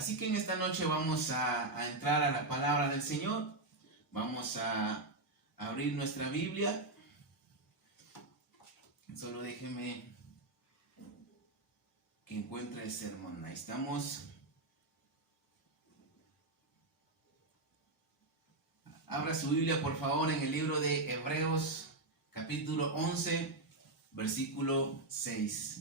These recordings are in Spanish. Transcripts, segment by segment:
Así que en esta noche vamos a entrar a la palabra del Señor. Vamos a abrir nuestra Biblia. Solo déjeme que encuentre el sermón. Ahí estamos. Abra su Biblia, por favor, en el libro de Hebreos, capítulo 11, versículo 6.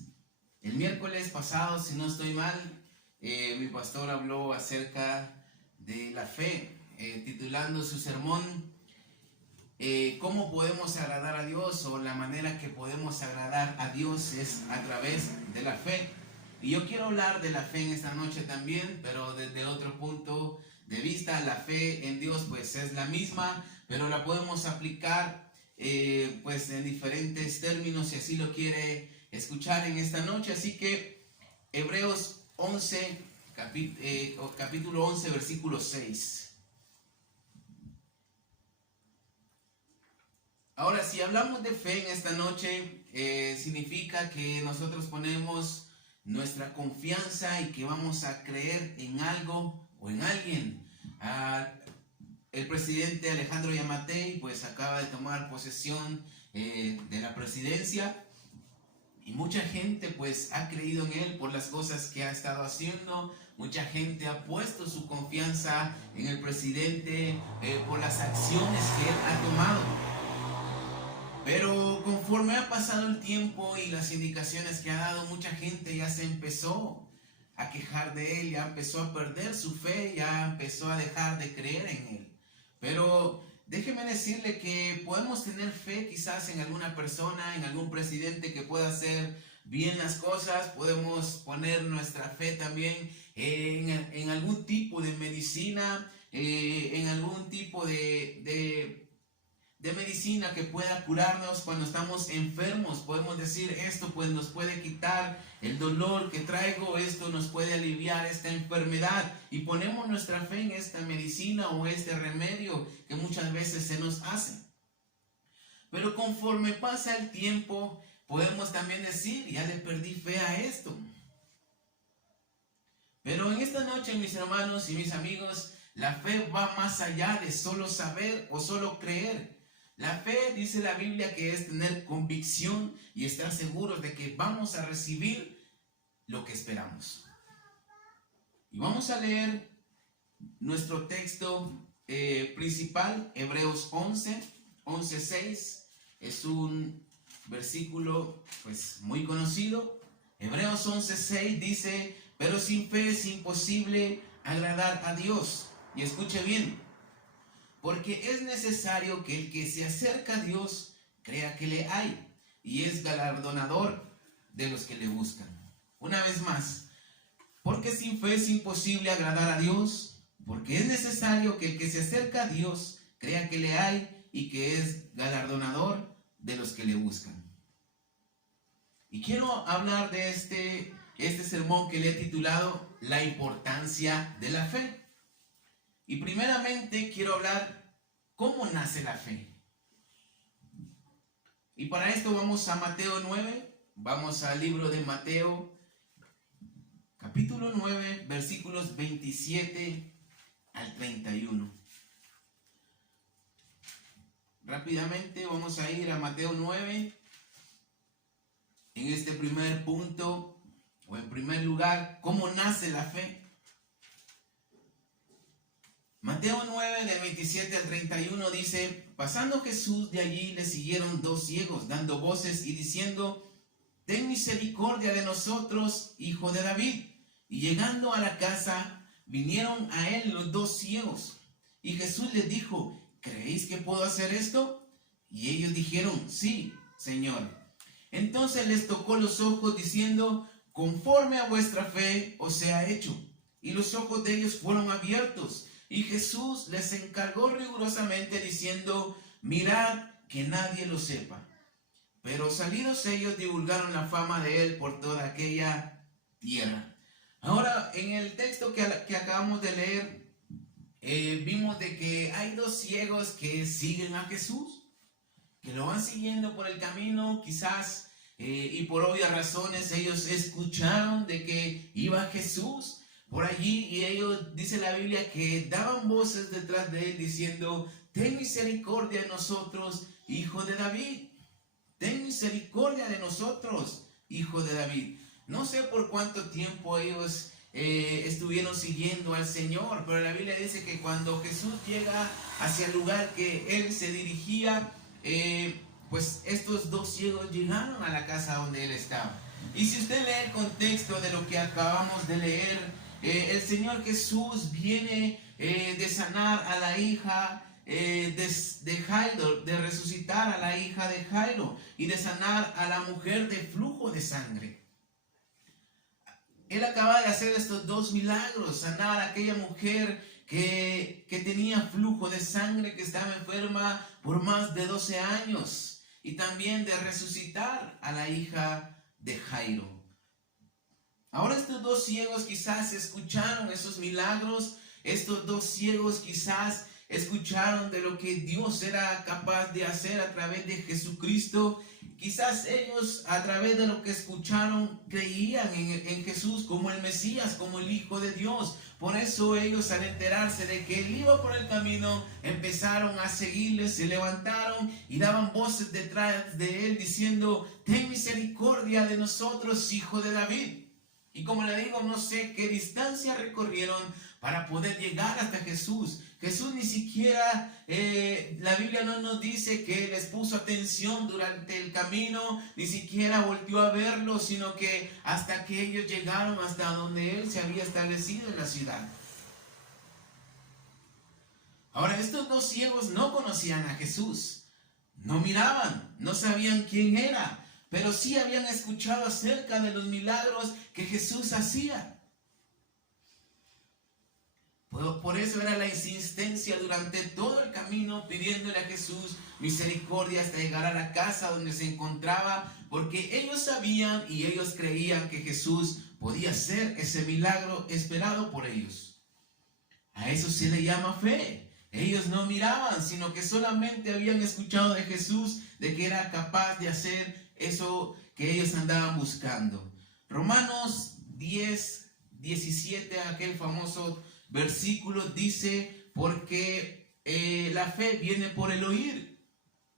El miércoles pasado, si no estoy mal, mi pastor habló acerca de la fe, titulando su sermón ¿cómo podemos agradar a Dios? O la manera que podemos agradar a Dios es a través de la fe. Y yo quiero hablar de la fe en esta noche también, pero desde otro punto de vista. La fe en Dios pues es la misma, pero la podemos aplicar pues en diferentes términos, si así lo quiere escuchar en esta noche. Así que Hebreos 11, capítulo 11, versículo 6. Ahora, si hablamos de fe en esta noche, significa que nosotros ponemos nuestra confianza y que vamos a creer en algo o en alguien. El presidente Alejandro Yamatei pues acaba de tomar posesión de la presidencia, y mucha gente pues ha creído en él por las cosas que ha estado haciendo. Mucha gente ha puesto su confianza en el presidente por las acciones que él ha tomado. Pero conforme ha pasado el tiempo y las indicaciones que ha dado, mucha gente ya se empezó a quejar de él, ya empezó a perder su fe, ya empezó a dejar de creer en él. Pero déjeme decirle que podemos tener fe quizás en alguna persona, en algún presidente que pueda hacer bien las cosas. Podemos poner nuestra fe también en algún tipo de medicina, en algún tipo de medicina que pueda curarnos cuando estamos enfermos. Podemos decir, esto pues nos puede quitar el dolor que traigo, esto nos puede aliviar esta enfermedad, y ponemos nuestra fe en esta medicina o este remedio que muchas veces se nos hace. Pero conforme pasa el tiempo, podemos también decir, ya le perdí fe a esto. Pero en esta noche, mis hermanos y mis amigos, la fe va más allá de solo saber o solo creer. La fe, dice la Biblia, que es tener convicción y estar seguros de que vamos a recibir lo que esperamos. Y vamos a leer nuestro texto principal, Hebreos 11:6. Es un versículo pues muy conocido. Hebreos 11:6 dice, pero sin fe es imposible agradar a Dios. Y escuche bien. Porque es necesario que el que se acerca a Dios crea que le hay, y es galardonador de los que le buscan. Una vez más, porque sin fe es imposible agradar a Dios, porque es necesario que el que se acerca a Dios crea que le hay y que es galardonador de los que le buscan. Y quiero hablar de este sermón que le he titulado La importancia de la fe. Y primeramente quiero hablar cómo nace la fe. Y para esto vamos a Mateo 9, vamos al libro de Mateo, capítulo 9, versículos 27 al 31. Rápidamente vamos a ir a Mateo 9. En este primer punto, o en primer lugar, ¿cómo nace la fe? Mateo 9, de 27 al 31 dice, pasando Jesús de allí le siguieron dos ciegos, dando voces y diciendo, ten misericordia de nosotros, hijo de David. Y llegando a la casa, vinieron a él los dos ciegos. Y Jesús les dijo, ¿creéis que puedo hacer esto? Y ellos dijeron, sí, Señor. Entonces les tocó los ojos diciendo, conforme a vuestra fe os sea hecho. Y los ojos de ellos fueron abiertos. Y Jesús les encargó rigurosamente diciendo, mirad que nadie lo sepa. Pero salidos ellos divulgaron la fama de él por toda aquella tierra. Ahora, en el texto que acabamos de leer, vimos de que hay dos ciegos que siguen a Jesús, que lo van siguiendo por el camino, quizás, y por obvias razones ellos escucharon de que iba Jesús. por allí y ellos, dice la Biblia, que daban voces detrás de él diciendo: ten misericordia de nosotros, hijo de David. Ten misericordia de nosotros, hijo de David. No sé por cuánto tiempo ellos estuvieron siguiendo al Señor, pero la Biblia dice que cuando Jesús llega hacia el lugar que él se dirigía, pues estos dos ciegos llegaron a la casa donde él estaba. Y si usted lee el contexto de lo que acabamos de leer, el Señor Jesús viene de sanar a la hija de Jairo, de resucitar a la hija de Jairo y de sanar a la mujer de flujo de sangre. Él acaba de hacer estos dos milagros: sanar a aquella mujer que tenía flujo de sangre, que estaba enferma por más de 12 años, y también de resucitar a la hija de Jairo. Ahora estos dos ciegos quizás escucharon esos milagros, estos dos ciegos quizás escucharon de lo que Dios era capaz de hacer a través de Jesucristo. Quizás ellos, a través de lo que escucharon, creían en Jesús como el Mesías, como el Hijo de Dios. Por eso ellos, al enterarse de que él iba por el camino, empezaron a seguirle, se levantaron y daban voces detrás de él diciendo: ten misericordia de nosotros, hijo de David. Y como le digo, no sé qué distancia recorrieron para poder llegar hasta Jesús. Jesús ni siquiera, la Biblia no nos dice que les puso atención durante el camino, ni siquiera volteó a verlo, sino que hasta que ellos llegaron hasta donde él se había establecido en la ciudad. Ahora, estos dos ciegos no conocían a Jesús, no miraban, no sabían quién era, pero sí habían escuchado acerca de los milagros que Jesús hacía. Por eso era la insistencia durante todo el camino, pidiéndole a Jesús misericordia hasta llegar a la casa donde se encontraba, porque ellos sabían y ellos creían que Jesús podía hacer ese milagro esperado por ellos. A eso se le llama fe. Ellos no miraban, sino que solamente habían escuchado de Jesús, de que era capaz de hacer eso que ellos andaban buscando. Romanos 10, 17, aquel famoso versículo dice: porque la fe viene por el oír,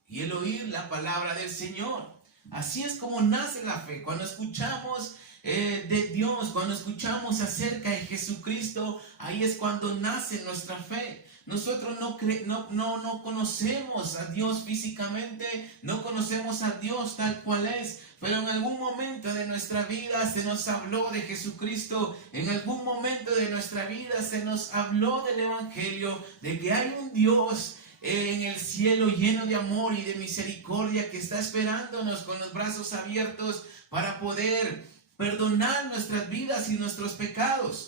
y el oír la palabra del Señor. Así es como nace la fe. Cuando escuchamos de Dios, cuando escuchamos acerca de Jesucristo, ahí es cuando nace nuestra fe. Nosotros no conocemos a Dios físicamente, no conocemos a Dios tal cual es, pero en algún momento de nuestra vida se nos habló de Jesucristo, en algún momento de nuestra vida se nos habló del Evangelio, de que hay un Dios en el cielo lleno de amor y de misericordia que está esperándonos con los brazos abiertos para poder perdonar nuestras vidas y nuestros pecados.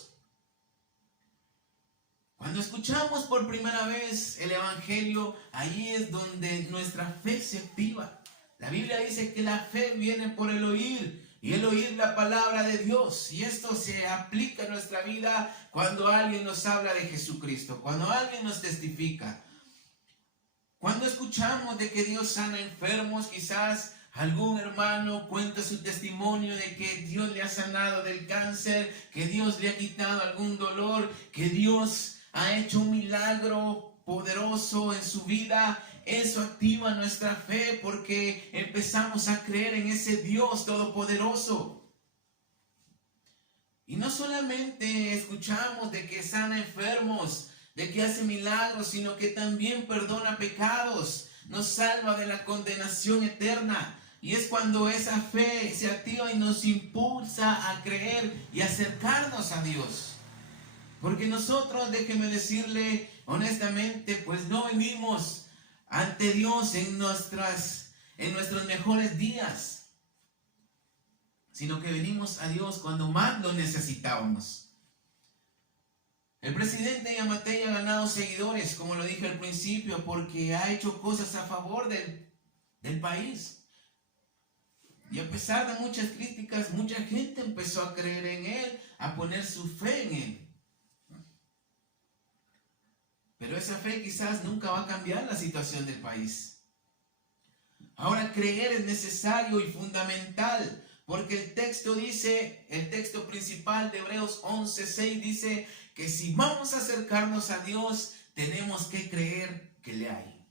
Cuando escuchamos por primera vez el Evangelio, ahí es donde nuestra fe se activa. La Biblia dice que la fe viene por el oír, y el oír la palabra de Dios. Y esto se aplica a nuestra vida cuando alguien nos habla de Jesucristo, cuando alguien nos testifica. Cuando escuchamos de que Dios sana enfermos, quizás algún hermano cuenta su testimonio de que Dios le ha sanado del cáncer, que Dios le ha quitado algún dolor, que Dios ha hecho un milagro poderoso en su vida. Eso activa nuestra fe porque empezamos a creer en ese Dios todopoderoso. Y no solamente escuchamos de que sana enfermos, de que hace milagros, sino que también perdona pecados, nos salva de la condenación eterna. Y es cuando esa fe se activa y nos impulsa a creer y acercarnos a Dios. Porque nosotros, déjeme decirle honestamente, pues no venimos ante Dios en nuestros mejores días, sino que venimos a Dios cuando más lo necesitábamos. El presidente Yamatei ha ganado seguidores, como lo dije al principio, porque ha hecho cosas a favor del país. Y a pesar de muchas críticas, mucha gente empezó a creer en él, a poner su fe en él. Pero esa fe quizás nunca va a cambiar la situación del país. Ahora, creer es necesario y fundamental Porque el texto dice, el texto principal de Hebreos 11:6 dice que si vamos a acercarnos a Dios, tenemos que creer que le hay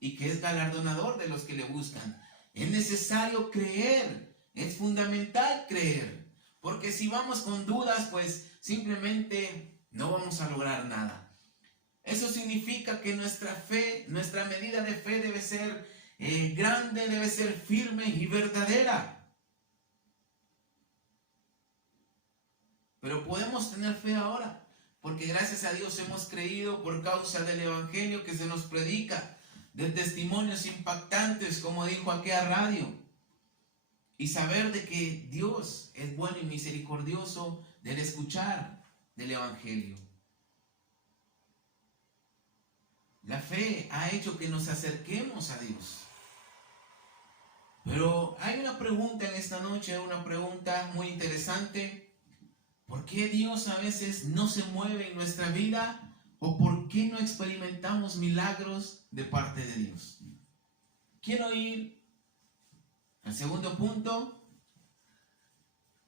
y que es galardonador de los que le buscan. Es necesario creer, es fundamental creer, porque si vamos con dudas, pues simplemente no vamos a lograr nada. Eso significa que nuestra fe, nuestra medida de fe debe ser grande, debe ser firme y verdadera. Pero podemos tener fe ahora, porque gracias a Dios hemos creído por causa del evangelio que se nos predica, de testimonios impactantes, como dijo aquella radio, y saber de que Dios es bueno y misericordioso del escuchar del evangelio. La fe ha hecho que nos acerquemos a Dios. Pero hay una pregunta en esta noche, una pregunta muy interesante. ¿Por qué Dios a veces no se mueve en nuestra vida? ¿O por qué no experimentamos milagros de parte de Dios? Quiero ir al segundo punto.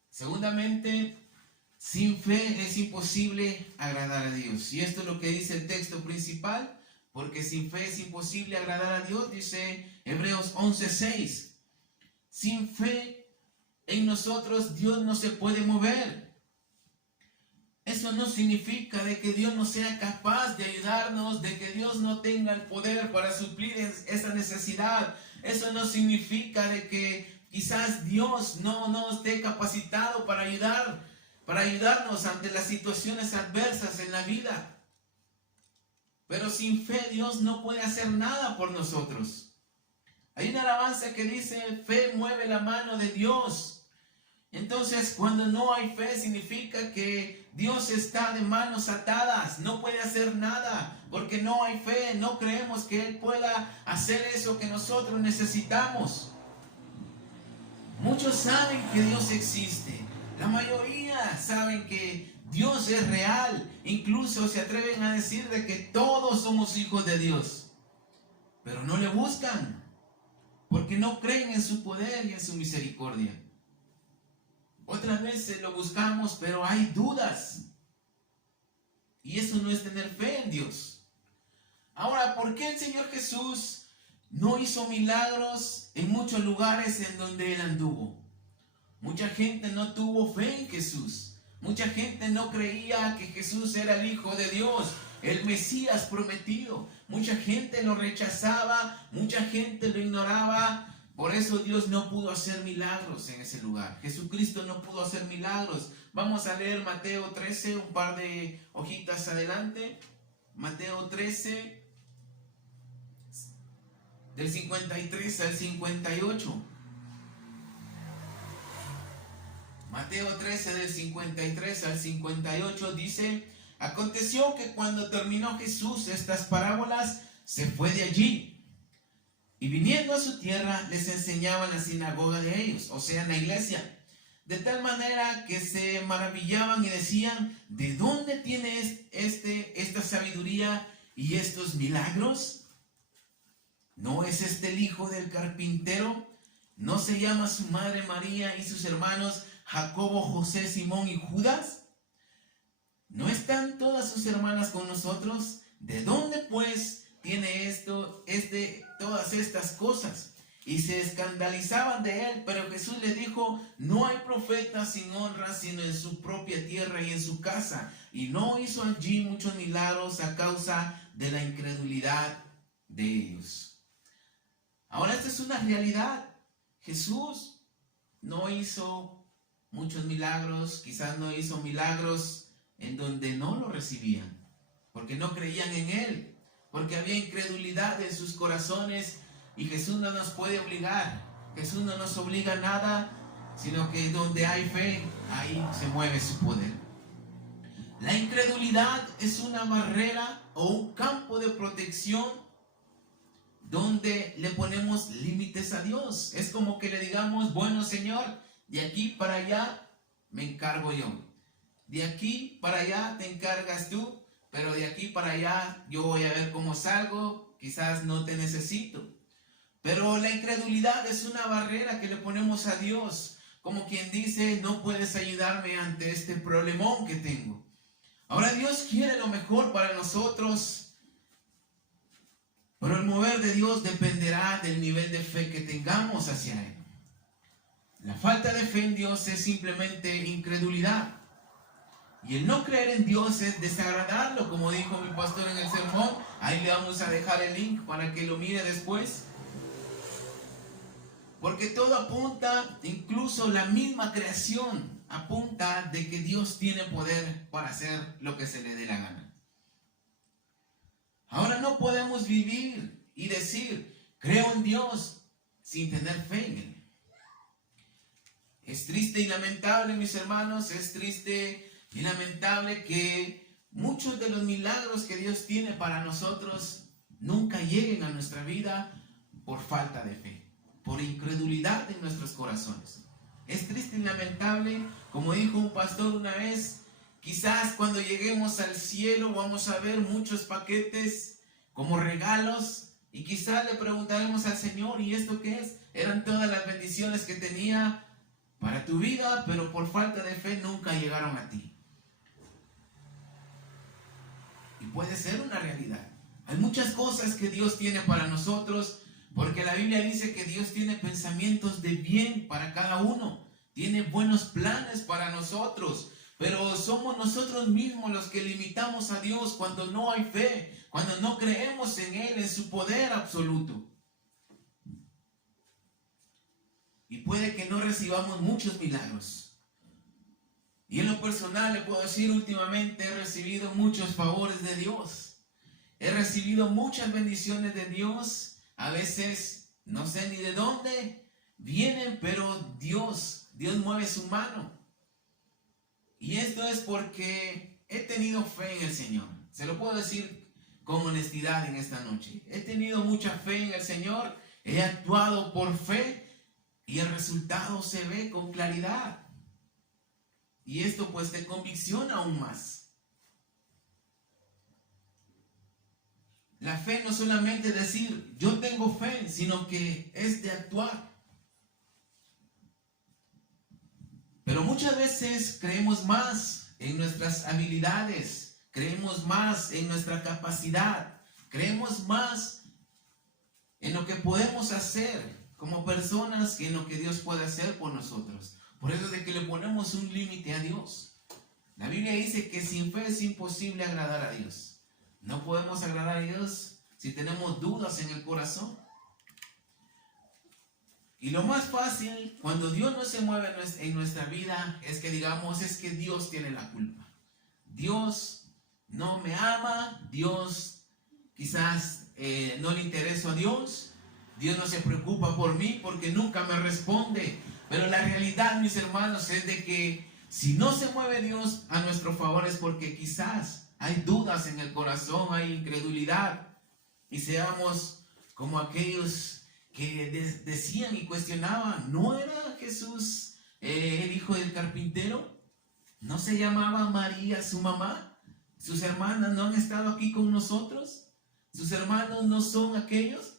Segundamente, sin fe es imposible agradar a Dios. Y esto es lo que dice el texto principal. Porque sin fe es imposible agradar a Dios, dice Hebreos 11:6. Sin fe en nosotros Dios no se puede mover. Eso no significa de que Dios no sea capaz de ayudarnos, de que Dios no tenga el poder para suplir esa necesidad. Eso no significa de que quizás Dios no esté capacitado para ayudarnos ante las situaciones adversas en la vida. Pero sin fe Dios no puede hacer nada por nosotros. Hay una alabanza que dice, fe mueve la mano de Dios. Entonces, cuando no hay fe significa que Dios está de manos atadas, no puede hacer nada, porque no hay fe, no creemos que Él pueda hacer eso que nosotros necesitamos. Muchos saben que Dios existe, la mayoría saben que Dios es real, incluso se atreven a decir de que todos somos hijos de Dios, pero no le buscan, porque no creen en su poder y en su misericordia. Otras veces lo buscamos, pero hay dudas. Y eso no es tener fe en Dios. Ahora, ¿por qué el Señor Jesús no hizo milagros en muchos lugares en donde Él anduvo? Mucha gente no tuvo fe en Jesús. Mucha gente no creía que Jesús era el Hijo de Dios, el Mesías prometido. Mucha gente lo rechazaba, mucha gente lo ignoraba. Por eso Dios no pudo hacer milagros en ese lugar. Jesucristo no pudo hacer milagros. Vamos a leer Mateo 13, un par de hojitas adelante. Mateo 13, del 53 al 58. Mateo 13, del 53 al 58 dice: aconteció que cuando terminó Jesús estas parábolas, se fue de allí. Y viniendo a su tierra, les enseñaba en la sinagoga de ellos, o sea, en la iglesia, de tal manera que se maravillaban y decían: ¿de dónde tiene esta sabiduría y estos milagros? ¿No es este el hijo del carpintero? ¿No se llama su madre María y sus hermanos Jacobo, José, Simón y Judas? ¿No están todas sus hermanas con nosotros? ¿De dónde pues tiene todas estas cosas? Y se escandalizaban de él, pero Jesús les dijo: no hay profeta sin honra sino en su propia tierra y en su casa. Y no hizo allí muchos milagros a causa de la incredulidad de ellos. Ahora, esta es una realidad. Jesús no hizo muchos milagros, quizás no hizo milagros en donde no lo recibían, porque no creían en él, porque había incredulidad en sus corazones. Y Jesús no nos puede obligar, Jesús no nos obliga a nada, sino que donde hay fe, ahí se mueve su poder. La incredulidad es una barrera o un campo de protección donde le ponemos límites a Dios. Es como que le digamos: bueno, Señor, de aquí para allá me encargo yo, de aquí para allá te encargas tú, pero de aquí para allá yo voy a ver cómo salgo, quizás no te necesito. Pero la incredulidad es una barrera que le ponemos a Dios, como quien dice, no puedes ayudarme ante este problemón que tengo. Ahora Dios quiere lo mejor para nosotros, pero el mover de Dios dependerá del nivel de fe que tengamos hacia Él. La falta de fe en Dios es simplemente incredulidad. Y el no creer en Dios es desagradarlo, como dijo mi pastor en el sermón. Ahí le vamos a dejar el link para que lo mire después. Porque todo apunta, incluso la misma creación, apunta de que Dios tiene poder para hacer lo que se le dé la gana. Ahora no podemos vivir y decir, creo en Dios, sin tener fe en Él. Es triste y lamentable, mis hermanos, es triste y lamentable que muchos de los milagros que Dios tiene para nosotros nunca lleguen a nuestra vida por falta de fe, por incredulidad en nuestros corazones. Es triste y lamentable, como dijo un pastor una vez, quizás cuando lleguemos al cielo vamos a ver muchos paquetes como regalos y quizás le preguntaremos al Señor, ¿y esto qué es? Eran todas las bendiciones que tenía para tu vida, pero por falta de fe nunca llegaron a ti. Y puede ser una realidad. Hay muchas cosas que Dios tiene para nosotros, porque la Biblia dice que Dios tiene pensamientos de bien para cada uno. Tiene buenos planes para nosotros. Pero somos nosotros mismos los que limitamos a Dios cuando no hay fe, cuando no creemos en Él, en su poder absoluto. Y puede que no recibamos muchos milagros. Y en lo personal le puedo decir, últimamente he recibido muchos favores de Dios. He recibido muchas bendiciones de Dios. A veces no sé ni de dónde vienen, pero Dios mueve su mano. Y esto es porque he tenido fe en el Señor. Se lo puedo decir con honestidad en esta noche. He tenido mucha fe en el Señor. He actuado por fe. Y el resultado se ve con claridad. Y esto pues te convicciona aún más. La fe no solamente decir yo tengo fe, sino que es de actuar. Pero muchas veces creemos más en nuestras habilidades, creemos más en nuestra capacidad, creemos más en lo que podemos hacer como personas que en lo que Dios puede hacer por nosotros. Por eso es de que le ponemos un límite a Dios. La Biblia dice que sin fe es imposible agradar a Dios. No podemos agradar a Dios si tenemos dudas en el corazón. Y lo más fácil, cuando Dios no se mueve en nuestra vida, es que digamos, es que Dios tiene la culpa. Dios no me ama, Dios quizás no le intereso a Dios. Dios no se preocupa por mí porque nunca me responde. Pero la realidad, mis hermanos, es de que si no se mueve Dios a nuestro favor es porque quizás hay dudas en el corazón, hay incredulidad. Y seamos como aquellos que decían y cuestionaban, ¿no era Jesús el hijo del carpintero? ¿No se llamaba María su mamá? ¿Sus hermanas no han estado aquí con nosotros? ¿Sus hermanos no son aquellos?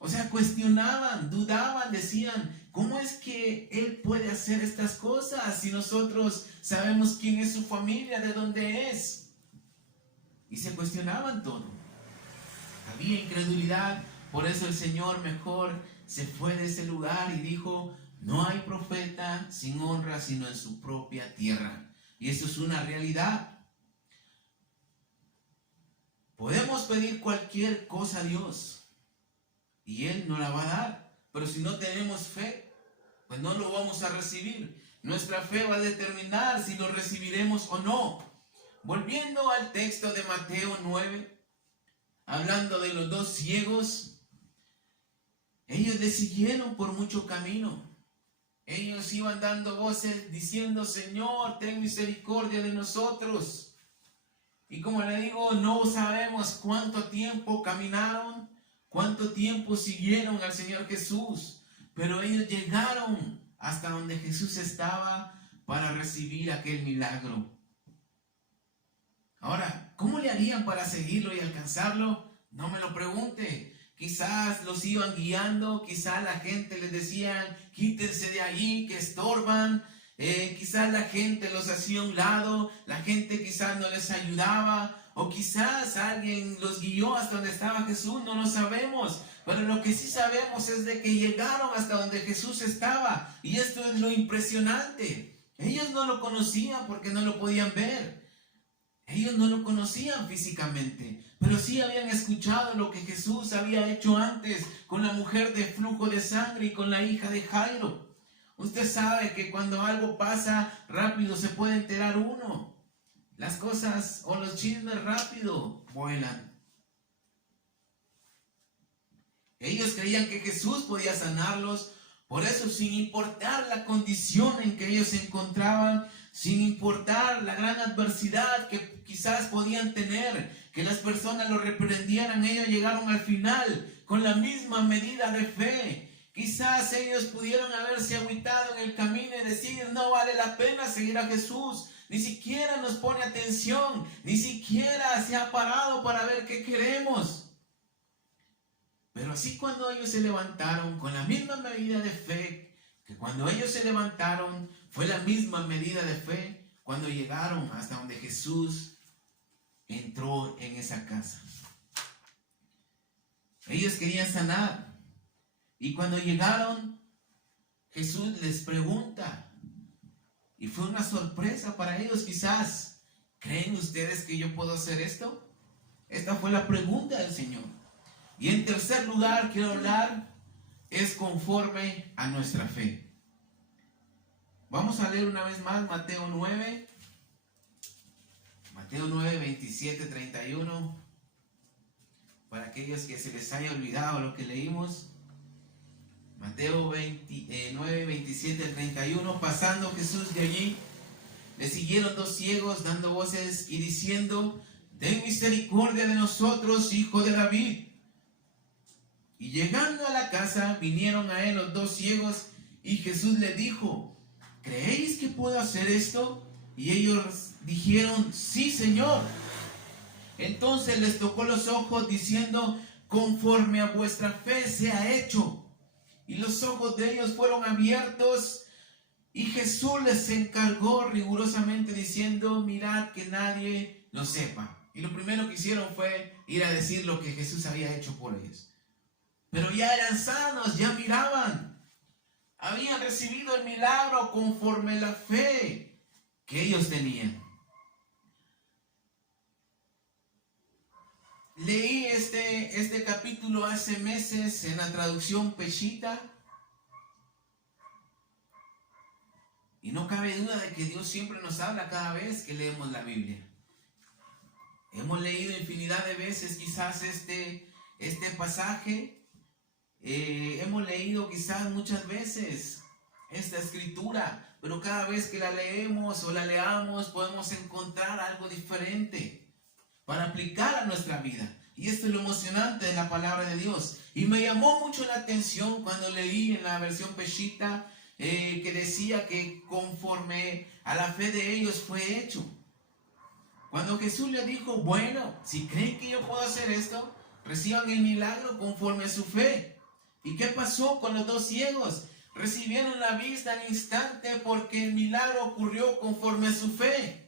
O sea, cuestionaban, dudaban, decían, ¿cómo es que Él puede hacer estas cosas si nosotros sabemos quién es su familia, de dónde es? Y se cuestionaban todo. Había incredulidad, por eso el Señor mejor se fue de ese lugar y dijo, no hay profeta sin honra sino en su propia tierra. Y eso es una realidad. Podemos pedir cualquier cosa a Dios y Él nos la va a dar, pero si no tenemos fe, pues no lo vamos a recibir. Nuestra fe va a determinar si lo recibiremos o no. Volviendo al texto de Mateo 9, hablando de los dos ciegos, ellos le siguieron por mucho camino. Ellos iban dando voces diciendo, Señor, ten misericordia de nosotros. Y como le digo, no sabemos cuánto tiempo caminaron, cuánto tiempo siguieron al Señor Jesús, pero ellos llegaron hasta donde Jesús estaba para recibir aquel milagro. Ahora, ¿cómo le harían para seguirlo y alcanzarlo? No me lo pregunte. quizás los iban guiando, quizás la gente les decía, quítense de allí, que estorban. Quizás la gente los hacía a un lado, la gente quizás no les ayudaba, o quizás alguien los guió hasta donde estaba Jesús, no lo sabemos. Pero lo que sí sabemos es de que llegaron hasta donde Jesús estaba, y esto es lo impresionante. Ellos no lo conocían porque no lo podían ver. Ellos no lo conocían físicamente, pero sí habían escuchado lo que Jesús había hecho antes con la mujer de flujo de sangre y con la hija de Jairo. Usted sabe que cuando algo pasa rápido se puede enterar uno. Las cosas o los chismes rápido vuelan. Ellos creían que Jesús podía sanarlos, por eso sin importar la condición en que ellos se encontraban, sin importar la gran adversidad que quizás podían tener, que las personas lo reprendieran, ellos llegaron al final con la misma medida de fe. Quizás ellos pudieron haberse agüitado en el camino y decir, no vale la pena seguir a Jesús, ni siquiera nos pone atención, ni siquiera se ha parado para ver qué queremos. Pero así cuando ellos se levantaron con la misma medida de fe, que cuando ellos se levantaron fue la misma medida de fe cuando llegaron hasta donde Jesús entró en esa casa. Ellos querían sanar. Y cuando llegaron, Jesús les pregunta, y fue una sorpresa para ellos quizás, ¿creen ustedes que yo puedo hacer esto? Esta fue la pregunta del Señor. Y en tercer lugar, quiero hablar, es conforme a nuestra fe. Vamos a leer una vez más Mateo 9, 27, 31, para aquellos que se les haya olvidado lo que leímos. Mateo 9, 27, 31. Pasando Jesús de allí, le siguieron dos ciegos dando voces y diciendo, ten misericordia de nosotros, hijo de David. Y llegando a la casa, vinieron a él los dos ciegos, y Jesús les dijo, ¿creéis que puedo hacer esto? Y ellos dijeron, sí, Señor. Entonces les tocó los ojos, diciendo, conforme a vuestra fe sea hecho. Y los ojos de ellos fueron abiertos, y Jesús les encargó rigurosamente diciendo, mirad que nadie lo sepa. Y lo primero que hicieron fue ir a decir lo que Jesús había hecho por ellos. Pero ya eran sanos, ya miraban. Habían recibido el milagro conforme la fe que ellos tenían. Leí este capítulo hace meses en la traducción Peshitta. Y no cabe duda de que Dios siempre nos habla cada vez que leemos la Biblia. Hemos leído infinidad de veces quizás este pasaje. Hemos leído quizás muchas veces esta escritura. Pero cada vez que la leemos o la leamos podemos encontrar algo diferente para aplicar a nuestra vida. Y esto es lo emocionante de la palabra de Dios. Y me llamó mucho la atención cuando leí en la versión Peshitta que decía que conforme a la fe de ellos fue hecho. Cuando Jesús le dijo, bueno, si creen que yo puedo hacer esto, reciban el milagro conforme a su fe. ¿Y qué pasó con los dos ciegos? Recibieron la vista al instante porque el milagro ocurrió conforme a su fe.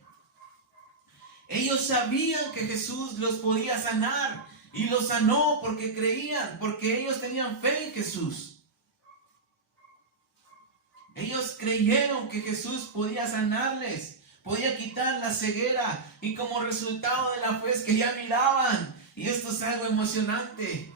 Ellos sabían que Jesús los podía sanar y los sanó porque creían, porque ellos tenían fe en Jesús. Ellos creyeron que Jesús podía sanarles, podía quitar la ceguera, y como resultado de la fe es que ya miraban. Y esto es algo emocionante,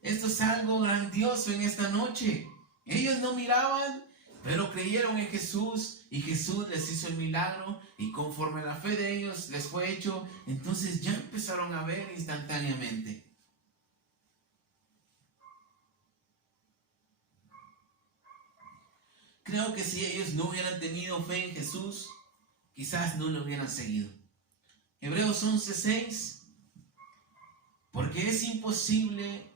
esto es algo grandioso en esta noche. Ellos no miraban, pero creyeron en Jesús, y Jesús les hizo el milagro, y conforme a la fe de ellos les fue hecho, entonces ya empezaron a ver instantáneamente. Creo que si ellos no hubieran tenido fe en Jesús, quizás no lo hubieran seguido. Hebreos 11:6, porque es imposible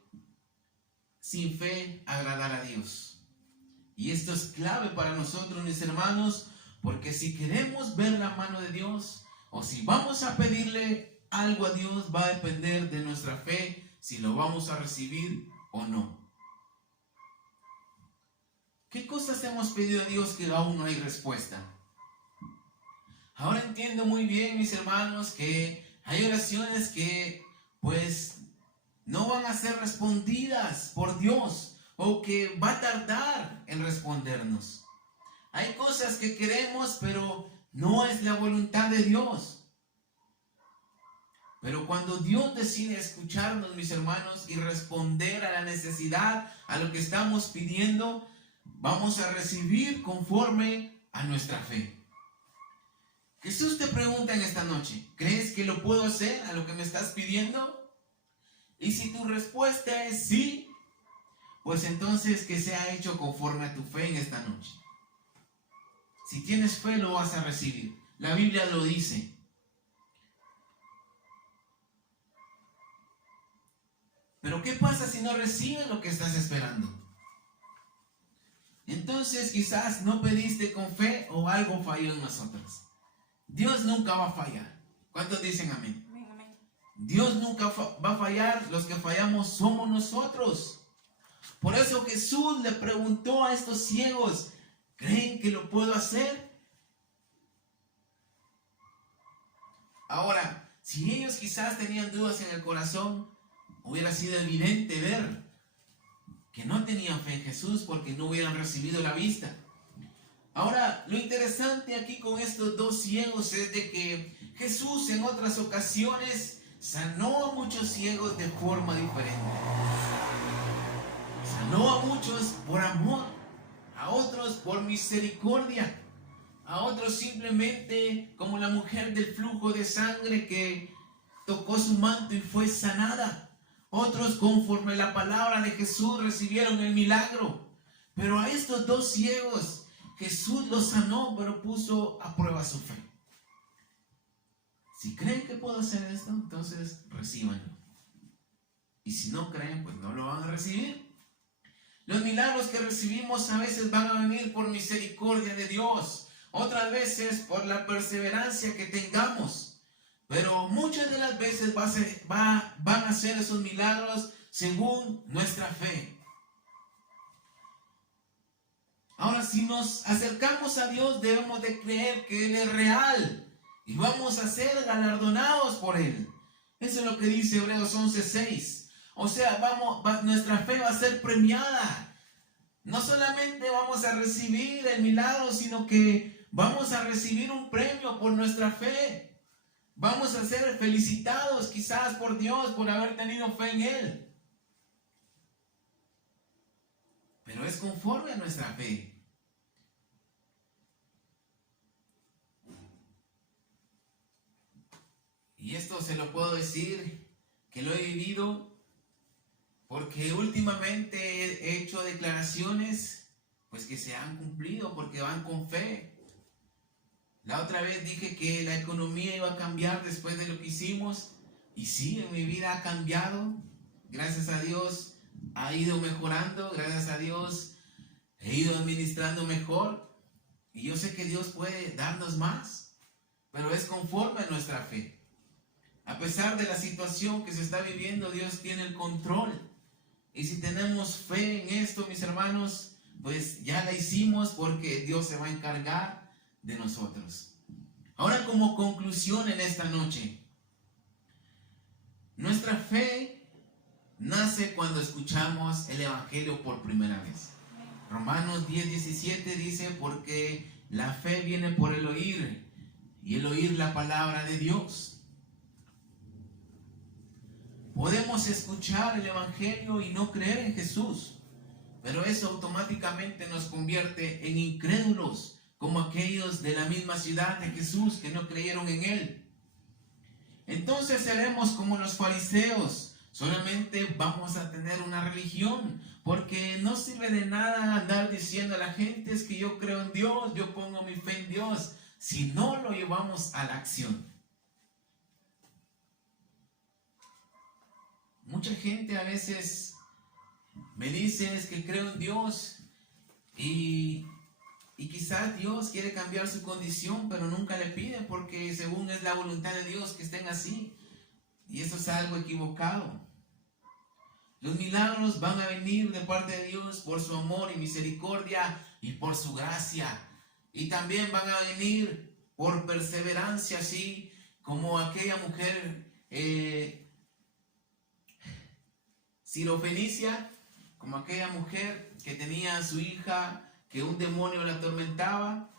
sin fe agradar a Dios. Y esto es clave para nosotros, mis hermanos, porque si queremos ver la mano de Dios, o si vamos a pedirle algo a Dios, va a depender de nuestra fe, si lo vamos a recibir o no? ¿Qué cosas hemos pedido a Dios que aún no hay respuesta? Ahora entiendo muy bien, mis hermanos, que hay oraciones que pues no van a ser respondidas por Dios o que va a tardar en respondernos. Hay cosas que queremos, pero no es la voluntad de Dios. Pero cuando Dios decide escucharnos, mis hermanos, y responder a la necesidad, a lo que estamos pidiendo, vamos a recibir conforme a nuestra fe. Jesús te pregunta en esta noche, ¿crees que lo puedo hacer a lo que me estás pidiendo? Y si tu respuesta es sí, pues entonces que sea hecho conforme a tu fe en esta noche. Si tienes fe, lo vas a recibir. La Biblia lo dice. Pero ¿qué pasa si no recibes lo que estás esperando? Entonces quizás no pediste con fe o algo falló en nosotros. Dios nunca va a fallar. ¿Cuántos dicen amén? Amén. Dios nunca va a fallar. Los que fallamos somos nosotros. Por eso Jesús le preguntó a estos ciegos, ¿creen que lo puedo hacer? Ahora, si ellos quizás tenían dudas en el corazón, hubiera sido evidente ver que no tenían fe en Jesús porque no hubieran recibido la vista. Ahora, lo interesante aquí con estos dos ciegos es de que Jesús en otras ocasiones sanó a muchos ciegos de forma diferente. Sanó a muchos por amor, a otros por misericordia, a otros simplemente como la mujer del flujo de sangre que tocó su manto y fue sanada. Otros conforme a la palabra de Jesús recibieron el milagro. Pero a estos dos ciegos Jesús los sanó, pero puso a prueba su fe. Si creen que puedo hacer esto, entonces recíbanlo. Y si no creen, pues no lo van a recibir. Los milagros que recibimos a veces van a venir por misericordia de Dios. Otras veces por la perseverancia que tengamos. Pero muchas de las veces van a ser esos milagros según nuestra fe. Ahora, si nos acercamos a Dios, debemos de creer que Él es real y vamos a ser galardonados por Él. Eso es lo que dice Hebreos 11:6. O sea, nuestra fe va a ser premiada. No solamente vamos a recibir el milagro, sino que vamos a recibir un premio por nuestra fe. Vamos a ser felicitados quizás por Dios por haber tenido fe en Él. Pero es conforme a nuestra fe. Y esto se lo puedo decir que lo he vivido porque últimamente he hecho declaraciones pues que se han cumplido porque van con fe. La otra vez dije que la economía iba a cambiar después de lo que hicimos. Y sí, en mi vida ha cambiado. Gracias a Dios ha ido mejorando. Gracias a Dios he ido administrando mejor. Y yo sé que Dios puede darnos más. Pero es conforme a nuestra fe. A pesar de la situación que se está viviendo, Dios tiene el control. Y si tenemos fe en esto, mis hermanos, pues ya la hicimos porque Dios se va a encargar de nosotros. Ahora, como conclusión en esta noche, nuestra fe nace cuando escuchamos el Evangelio por primera vez. Romanos 10:17 dice, porque la fe viene por el oír, y el oír la palabra de Dios. Podemos escuchar el Evangelio y no creer en Jesús, pero eso automáticamente nos convierte en incrédulos, como aquellos de la misma ciudad de Jesús que no creyeron en Él. Entonces seremos como los fariseos, solamente vamos a tener una religión, porque no sirve de nada andar diciendo a la gente es que yo creo en Dios, yo pongo mi fe en Dios, si no lo llevamos a la acción. Mucha gente a veces me dice es que creo en Dios y quizás Dios quiere cambiar su condición, pero nunca le pide porque según es la voluntad de Dios que estén así. Y eso es algo equivocado. Los milagros van a venir de parte de Dios por su amor y misericordia y por su gracia. Y también van a venir por perseverancia, así como aquella mujer Sirofenicia, como aquella mujer que tenía a su hija, que un demonio la atormentaba.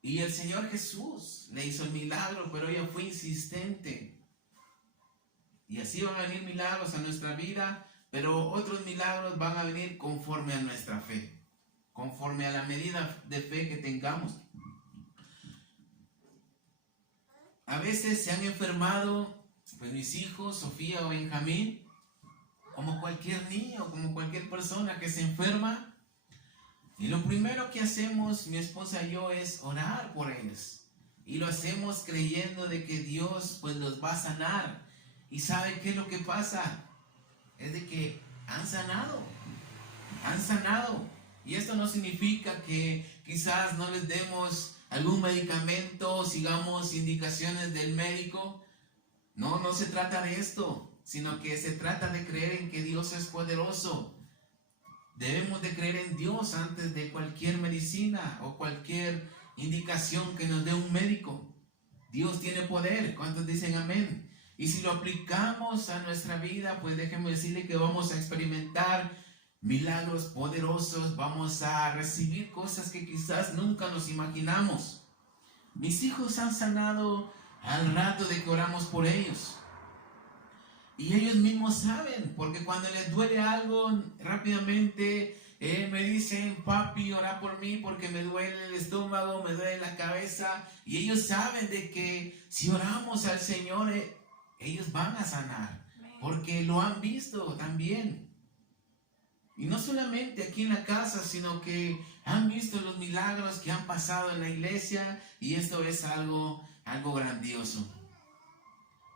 Y el Señor Jesús le hizo el milagro, pero ella fue insistente. Y así van a venir milagros a nuestra vida, pero otros milagros van a venir conforme a nuestra fe, conforme a la medida de fe que tengamos. A veces se han enfermado, pues mis hijos, Sofía o Benjamín, como cualquier niño, como cualquier persona que se enferma. Y lo primero que hacemos, mi esposa y yo, es orar por ellos. Y lo hacemos creyendo de que Dios pues los va a sanar. ¿Y sabe qué es lo que pasa? Es de que han sanado. Y esto no significa que quizás no les demos algún medicamento, sigamos indicaciones del médico. No se trata de esto, sino que se trata de creer en que Dios es poderoso. Debemos de creer en Dios antes de cualquier medicina o cualquier indicación que nos dé un médico. Dios tiene poder. ¿Cuántos dicen amén? Y si lo aplicamos a nuestra vida, pues déjenme decirle que vamos a experimentar milagros poderosos, vamos a recibir cosas que quizás nunca nos imaginamos. Mis hijos han sanado al rato de que oramos por ellos. Y ellos mismos saben, porque cuando les duele algo, rápidamente me dicen: papi, ora por mí porque me duele el estómago, me duele la cabeza. Y ellos saben de que si oramos al Señor, ellos van a sanar, porque lo han visto también. Y no solamente aquí en la casa, sino que han visto los milagros que han pasado en la iglesia, y esto es algo grandioso.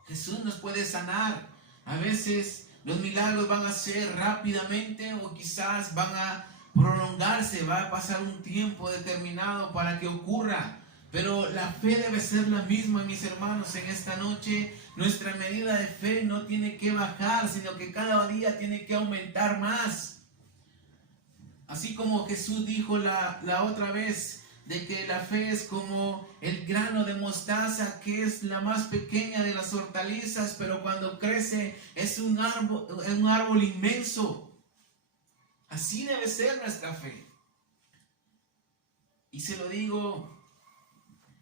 Jesús nos puede sanar. A veces los milagros van a ser rápidamente, o quizás van a prolongarse, va a pasar un tiempo determinado para que ocurra. Pero la fe debe ser la misma, mis hermanos, en esta noche. Nuestra medida de fe no tiene que bajar, sino que cada día tiene que aumentar más. Así como Jesús dijo la otra vez, de que la fe es como el grano de mostaza, que es la más pequeña de las hortalizas, pero cuando crece es un árbol inmenso. Así debe ser nuestra fe. Y se lo digo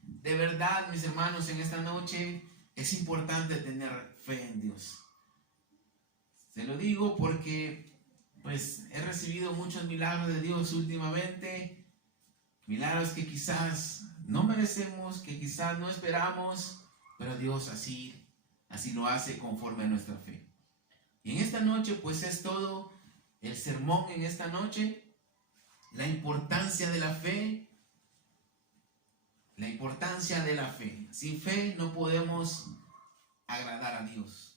de verdad, mis hermanos, en esta noche es importante tener fe en Dios. Se lo digo porque pues he recibido muchos milagros de Dios últimamente. Milagros que quizás no merecemos, que quizás no esperamos, pero Dios así lo hace conforme a nuestra fe. Y en esta noche pues es todo el sermón en esta noche. La importancia de la fe. La importancia de la fe. Sin fe no podemos agradar a Dios.